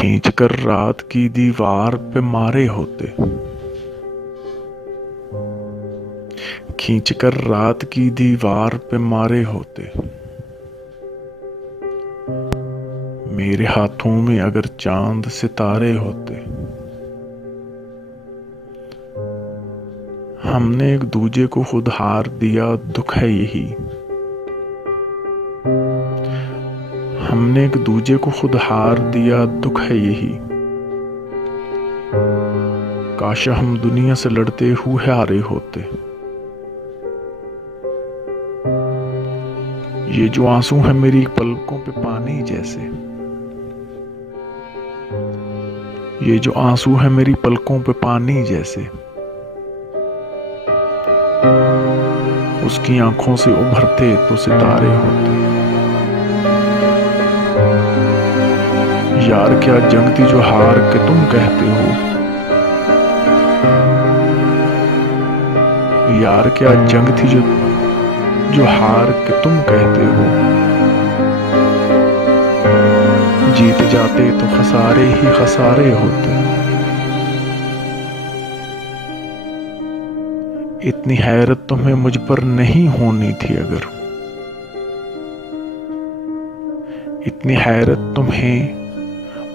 खींचकर रात की दीवार पे मारे होते, खींचकर रात की दीवार पे मारे होते। मेरे हाथों में अगर चांद सितारे होते, हमने एक दूजे को खुद हार दिया, दुख है यही। हमने एक दूजे को खुद हार दिया, दुख है यही। काश हम दुनिया से लड़ते हुए हारे होते। ये जो आंसू है मेरी पलकों पे पानी जैसे, ये जो आंसू है मेरी पलकों पे पानी जैसे, उसकी आंखों से उभरते तो सितारे होते। यार क्या जंग थी जो हार के तुम कहते हो, यार क्या जंग थी जो हार के तुम कहते हो। जीत जाते तो खसारे ही खसारे होते। इतनी हैरत तुम्हें मुझ पर नहीं होनी थी अगर, इतनी हैरत तुम्हें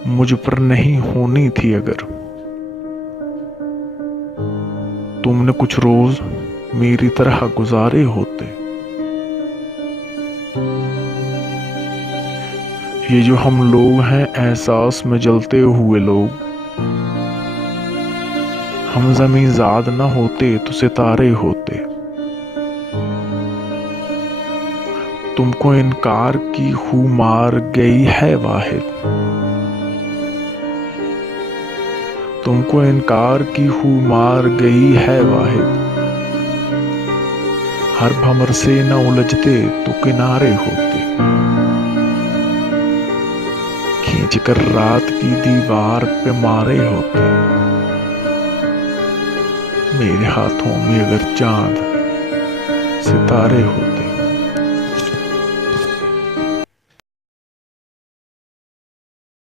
मुझ पर नहीं होनी थी अगर, तुमने कुछ रोज मेरी तरह गुजारे होते। ये जो हम लोग हैं एहसास में जलते हुए लोग, हम ज़मीं ज़ाद न होते तो सितारे होते। तुमको इनकार की हूँ मार गई है वाहिद, तुमको इनकार की हूँ मार गई है वाहिद। हर भंवर से न उलझते तो किनारे होते। खींचकर रात की दीवार पे मारे होते। मेरे हाथों में अगर चांद सितारे होते।